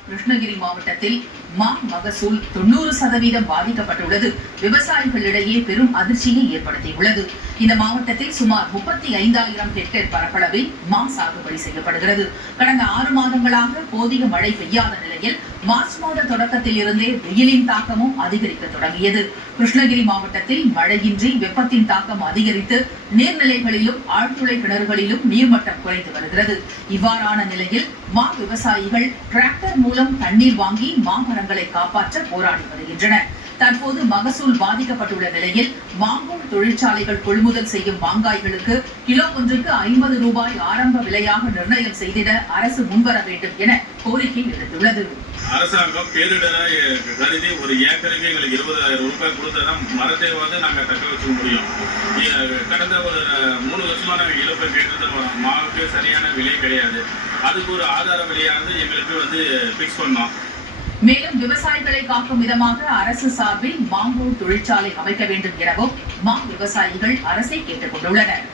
கிருஷ்ணகிரி மாவட்டத்தில் மா மகசூல் 90% பாதிக்கப்பட்டுள்ளது விவசாயிகளிடையே பெரும் அதிர்ச்சியை ஏற்படுத்தியுள்ளது. இந்த மாவட்டத்தில் சுமார் 35,000 ஹெக்டேர் பரப்பளவில் மா சாகுபடி செய்யப்படுகிறது. கடந்த 6 மாதங்களாக போதிய மழை பெய்யாத நிலையில் மார்ச் மாத தொடக்கத்தில் இருந்தே வெயிலின் தாக்கமும் அதிகரிக்க தொடங்கியது. கிருஷ்ணகிரி மாவட்டத்தில் மழையின்றி வெப்பத்தின் தாக்கம் அதிகரித்து நீர்நிலைகளிலும் ஆழ்துளை கிணறுகளிலும் நீர்மட்டம் குறைந்து வருகிறது. இவ்வாறான நிலையில் மா விவசாயிகள் டிராக்டர் மூலம் தண்ணீர் வாங்கி மாமரங்களை காப்பாற்ற போராடி வருகின்றனர். தற்போது மகசூல் பாதிக்கப்பட்டுள்ள நிலையில் மாங்கோல் தொழிற்சாலைகள் கொள்முதல் செய்யும் மாங்காய்களுக்கு கிலோ ஒன்றுக்கு 50 ரூபாய் ஆரம்ப விலையாக நிர்ணயம் செய்திட அரசு முன்வர வேண்டும் என கோரிக்கை எழுந்துள்ளது. அரசாங்கம் பேரிடரை கருதி ஒரு ஏக்கருக்கு எங்களுக்கு 20,000 ரூபாய் கொடுத்தா மரத்தை நாங்கள் தக்க வச்சுக்க முடியும். கடந்த ஒரு 3 வருஷமா நாங்கள் இழப்பை கேட்டு மாவுக்கு சரியான விலை கிடையாது. அதுக்கு ஒரு ஆதார விலையானது எங்களுக்கு பிக்ஸ் பண்ணோம். மேலும் விவசாயிகளை காக்கும் விதமாக அரசு சார்பில் மாங்கோ தொழிற்சாலை அமைக்க வேண்டும் எனவும் மா விவசாயிகள் அரசை கேட்டுக் கொண்டுள்ளனர்.